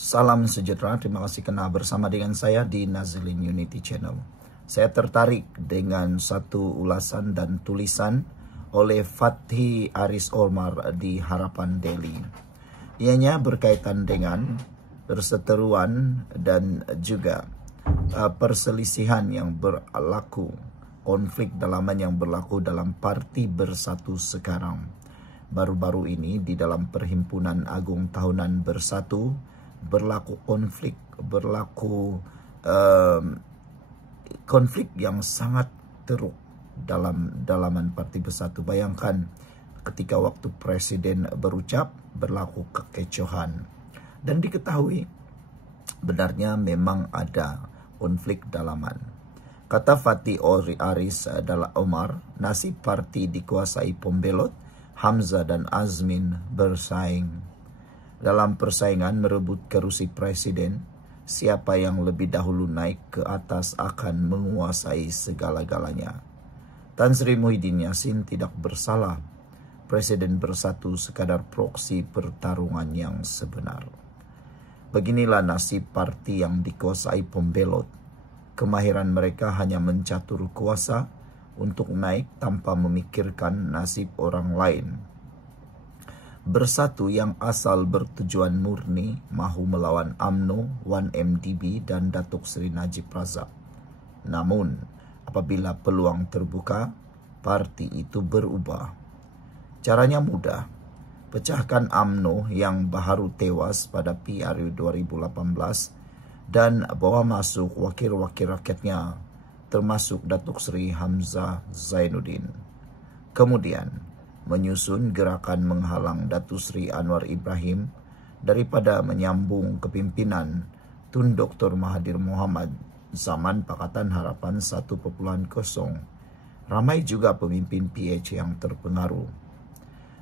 Salam sejahtera, terima kasih kena bersama dengan saya di Nazilin Unity Channel. Saya tertarik dengan satu ulasan dan tulisan oleh Fathi Aris Omar di Harapan Daily. Ianya berkaitan dengan perseteruan dan juga perselisihan yang berlaku, konflik dalaman yang berlaku dalam Parti Bersatu sekarang. Baru-baru ini di dalam Perhimpunan Agung Tahunan Bersatu berlaku konflik yang sangat teruk dalam dalaman Parti Bersatu. Bayangkan ketika waktu Presiden berucap berlaku kekecohan. Dan diketahui benarnya memang ada konflik dalaman. Kata Fathi Aris Omar, nasib parti dikuasai pembelot, Hamzah dan Azmin bersaing. Dalam persaingan merebut kerusi presiden, siapa yang lebih dahulu naik ke atas akan menguasai segala-galanya. Tan Sri Muhyiddin Yassin tidak bersalah. Presiden Bersatu sekadar proksi pertarungan yang sebenar. Beginilah nasib parti yang dikuasai pembelot. Kemahiran mereka hanya mencatur kuasa untuk naik tanpa memikirkan nasib orang lain. Bersatu yang asal bertujuan murni mahu melawan UMNO, 1MDB dan Datuk Seri Najib Razak. Namun, apabila peluang terbuka, parti itu berubah. Caranya mudah. Pecahkan UMNO yang baru tewas pada PRU 2018 dan bawa masuk wakil-wakil rakyatnya, termasuk Datuk Seri Hamzah Zainuddin. Kemudian, menyusun gerakan menghalang Datuk Seri Anwar Ibrahim daripada menyambung kepimpinan Tun Dr. Mahathir Mohamad zaman Pakatan Harapan 1.0. Ramai juga pemimpin PH yang terpengaruh.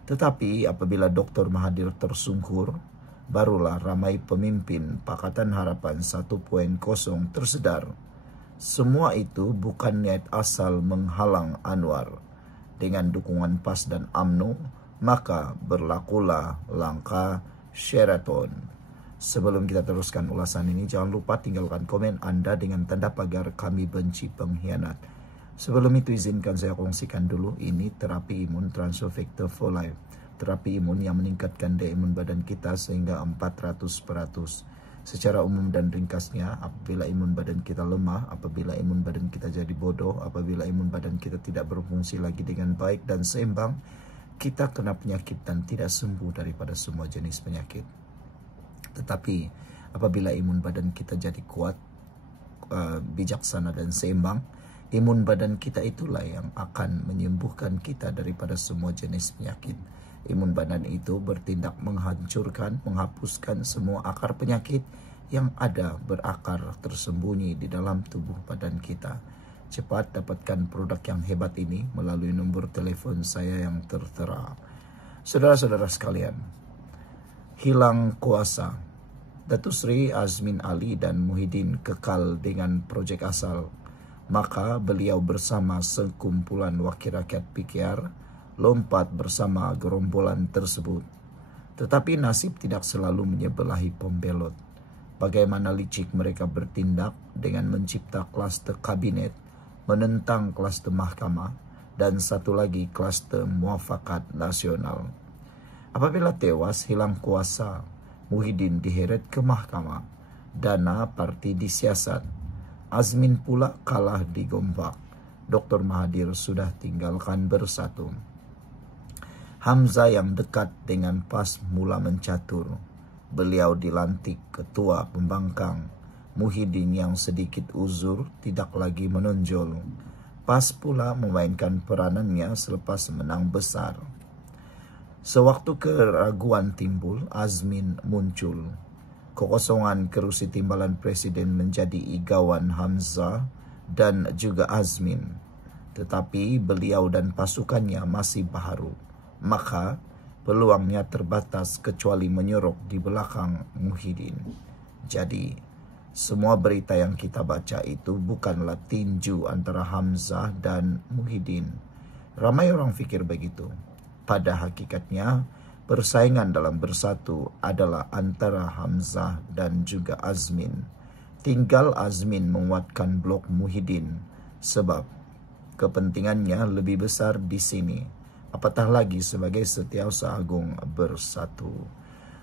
Tetapi apabila Dr. Mahathir tersungkur, barulah ramai pemimpin Pakatan Harapan 1.0 tersedar. Semua itu bukan niat asal menghalang Anwar. Dengan dukungan PAS dan UMNO, maka berlakulah langkah Sheraton. Sebelum kita teruskan ulasan ini, jangan lupa tinggalkan komen Anda dengan tanda pagar kami benci pengkhianat. Sebelum itu izinkan saya kongsikan dulu, ini terapi imun Transfer Factor for Life. Terapi imun yang meningkatkan daya imun badan kita sehingga 400%. Secara umum dan ringkasnya, apabila imun badan kita lemah, apabila imun badan kita jadi bodoh, apabila imun badan kita tidak berfungsi lagi dengan baik dan seimbang, kita kena penyakit dan tidak sembuh daripada semua jenis penyakit. Tetapi apabila imun badan kita jadi kuat, bijaksana dan seimbang, imun badan kita itulah yang akan menyembuhkan kita daripada semua jenis penyakit. Imun badan itu bertindak menghancurkan, menghapuskan semua akar penyakit yang ada berakar tersembunyi di dalam tubuh badan kita. Cepat dapatkan produk yang hebat ini melalui nombor telepon saya yang tertera. Saudara-saudara sekalian, hilang kuasa. Datuk Seri Azmin Ali dan Muhyiddin kekal dengan projek asal. Maka beliau bersama sekumpulan wakil rakyat PKR lompat bersama gerombolan tersebut. Tetapi nasib tidak selalu menyebelahi pembelot. Bagaimana licik mereka bertindak dengan mencipta klaster kabinet, menentang klaster mahkamah, dan satu lagi klaster muafakat nasional. Apabila tewas hilang kuasa, Muhyiddin diheret ke mahkamah, dana parti disiasat, Azmin pula kalah di Gombak, Dr. Mahathir sudah tinggalkan Bersatu. Hamzah yang dekat dengan PAS mula mencatur. Beliau dilantik ketua pembangkang. Muhyiddin yang sedikit uzur tidak lagi menonjol. PAS pula memainkan peranannya selepas menang besar. Sewaktu keraguan timbul, Azmin muncul. Kekosongan kerusi timbalan presiden menjadi igawan Hamzah dan juga Azmin. Tetapi beliau dan pasukannya masih baharu. Maka peluangnya terbatas kecuali menyorok di belakang Muhyiddin. Jadi, semua berita yang kita baca itu bukanlah tinju antara Hamzah dan Muhyiddin. Ramai orang fikir begitu. Pada hakikatnya, Persaingan dalam bersatu adalah antara Hamzah dan juga Azmin. Tinggal Azmin menguatkan blok Muhyiddin sebab kepentingannya lebih besar di sini. Apatah lagi sebagai Setiausaha Agung bersatu.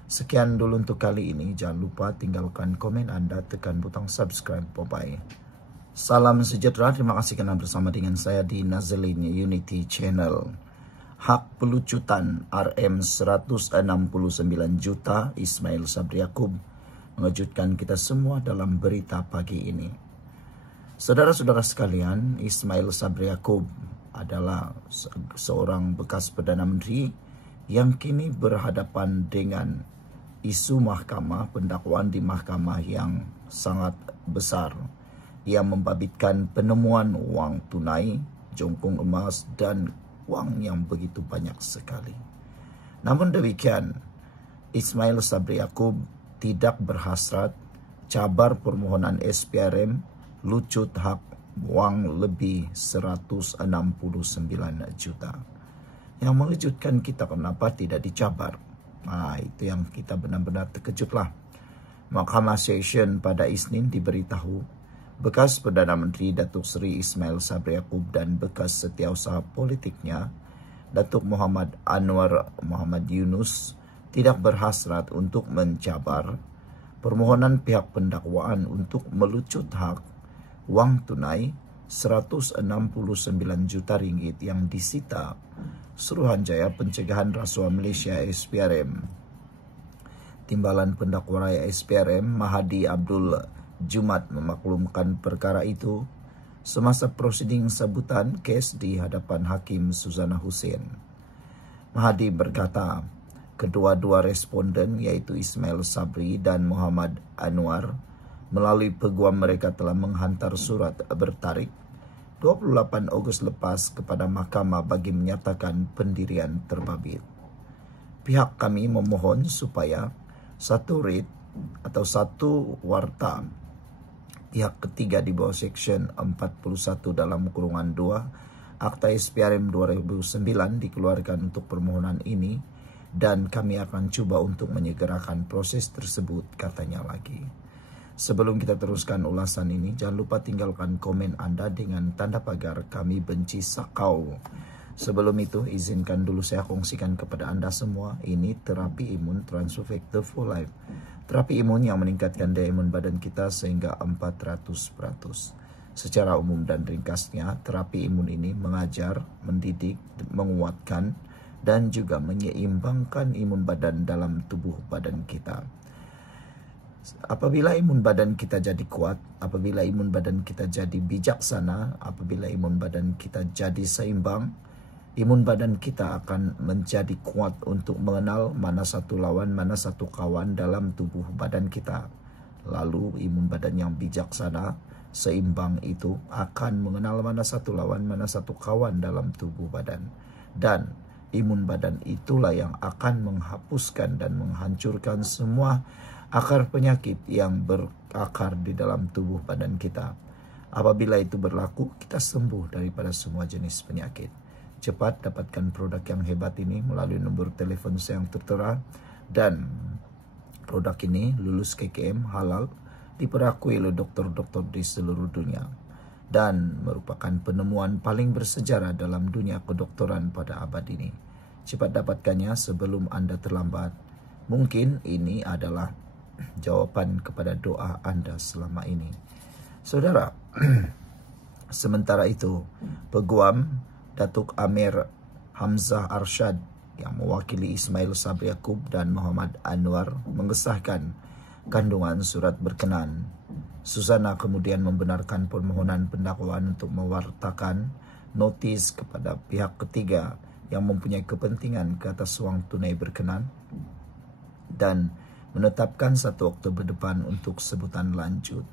Sekian dulu untuk kali ini. Jangan lupa tinggalkan komen Anda, tekan butang subscribe. Bye-bye. Salam sejahtera. Terima kasih kerana bersama dengan saya di Nazlin Unity Channel. Hak pelucutan RM 169 juta Ismail Sabri Yaakob mengejutkan kita semua dalam berita pagi ini. Saudara-saudara sekalian, Ismail Sabri Yaakob adalah seorang bekas Perdana Menteri yang kini berhadapan dengan isu mahkamah, pendakwaan di mahkamah yang sangat besar. Ia membabitkan penemuan wang tunai, jongkong emas dan wang yang begitu banyak sekali. Namun demikian, Ismail Sabri Yaakob tidak berhasrat cabar permohonan SPRM lucut hak wang lebih 169 juta. Yang mengejutkan kita, kenapa tidak dicabar? Itu yang kita benar-benar terkejutlah. Mahkamah Session pada Isnin diberitahu bekas Perdana Menteri Datuk Seri Ismail Sabri Yaakob dan bekas setiausaha politiknya Datuk Muhammad Anwar Muhammad Yunus tidak berhasrat untuk mencabar permohonan pihak pendakwaan untuk melucut hak wang tunai 169 juta ringgit yang disita Suruhanjaya Pencegahan Rasuah Malaysia SPRM. Timbalan Pendakwa Raya SPRM Mahadi Abdul Jumat memaklumkan perkara itu semasa prosiding sambutan kes di hadapan Hakim Suzana Hussein. Mahadi berkata, kedua-dua responden iaitu Ismail Sabri dan Muhammad Anwar melalui peguam mereka telah menghantar surat bertarikh 28 Ogos lepas kepada mahkamah bagi menyatakan pendirian terbabit. Pihak kami memohon supaya satu writ atau satu warta pihak ketiga di bawah Seksyen 41 dalam kurungan 2 Akta SPRM 2009 dikeluarkan untuk permohonan ini dan kami akan cuba untuk menyegerakan proses tersebut, katanya lagi. Sebelum kita teruskan ulasan ini, jangan lupa tinggalkan komen Anda dengan tanda pagar kami benci sakau. Sebelum itu, izinkan dulu saya kongsikan kepada Anda semua, ini terapi imun Transufactor for Life. Terapi imun yang meningkatkan daya imun badan kita sehingga 400%. Secara umum dan ringkasnya, terapi imun ini mengajar, mendidik, menguatkan, dan juga menyeimbangkan imun badan dalam tubuh badan kita. Apabila imun badan kita jadi kuat, apabila imun badan kita jadi bijaksana, apabila imun badan kita jadi seimbang, imun badan kita akan menjadi kuat untuk mengenal mana satu lawan, mana satu kawan dalam tubuh badan kita. Lalu imun badan yang bijaksana, seimbang itu akan mengenal mana satu lawan, mana satu kawan dalam tubuh badan. Dan imun badan itulah yang akan menghapuskan dan menghancurkan semua akar penyakit yang berakar di dalam tubuh badan kita. Apabila itu berlaku, kita sembuh daripada semua jenis penyakit. Cepat dapatkan produk yang hebat ini melalui nombor telefon saya yang tertera, dan produk ini lulus KKM halal, diperakui oleh dokter-dokter di seluruh dunia dan merupakan penemuan paling bersejarah dalam dunia kedokteran pada abad ini. Cepat dapatkannya sebelum Anda terlambat. Mungkin ini adalah jawaban kepada doa Anda selama ini. Saudara, sementara itu, peguam Datuk Amir Hamzah Arshad yang mewakili Ismail Sabri Yaakob dan Muhammad Anwar mengesahkan kandungan surat berkenan. Suzana kemudian membenarkan permohonan pendakwaan untuk mewartakan notis kepada pihak ketiga yang mempunyai kepentingan ke atas wang tunai berkenan dan menetapkan 1 Oktober depan untuk sebutan lanjut.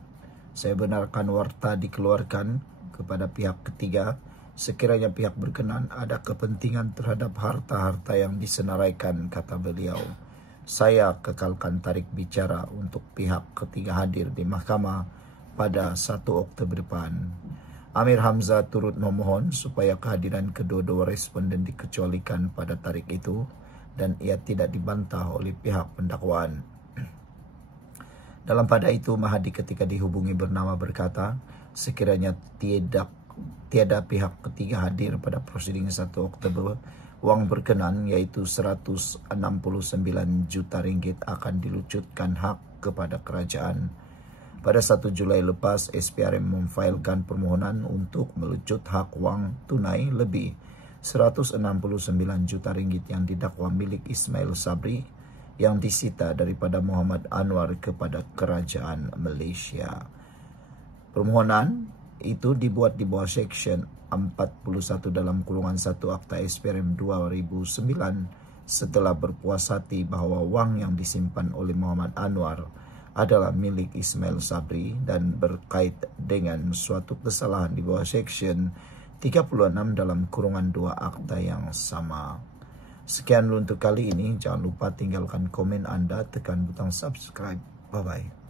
Saya benarkan warta dikeluarkan kepada pihak ketiga sekiranya pihak berkenan ada kepentingan terhadap harta-harta yang disenaraikan, kata beliau. Saya kekalkan tarik bicara untuk pihak ketiga hadir di mahkamah pada 1 Oktober depan. Amir Hamzah turut memohon supaya kehadiran kedua-dua responden dikecualikan pada tarik itu dan ia tidak dibantah oleh pihak pendakwaan. Dalam pada itu, Mahdi ketika dihubungi bernama berkata, sekiranya tiada pihak ketiga hadir pada prosiding 1 Oktober, wang berkenan yaitu 169 juta ringgit akan dilucutkan hak kepada kerajaan. Pada 1 Julai lepas, SPRM memfailkan permohonan untuk melucut hak wang tunai lebih 169 juta ringgit yang didakwa milik Ismail Sabri yang disita daripada Muhammad Anwar kepada kerajaan Malaysia. Permohonan itu dibuat di bawah Seksyen 41 dalam kurungan 1 Akta SPRM 2009 setelah berpuas hati bahawa wang yang disimpan oleh Muhammad Anwar adalah milik Ismail Sabri dan berkait dengan suatu kesalahan di bawah Seksyen 36 dalam kurungan 2 akta yang sama. Sekian untuk kali ini. Jangan lupa tinggalkan komen Anda, tekan butang subscribe. Bye-bye.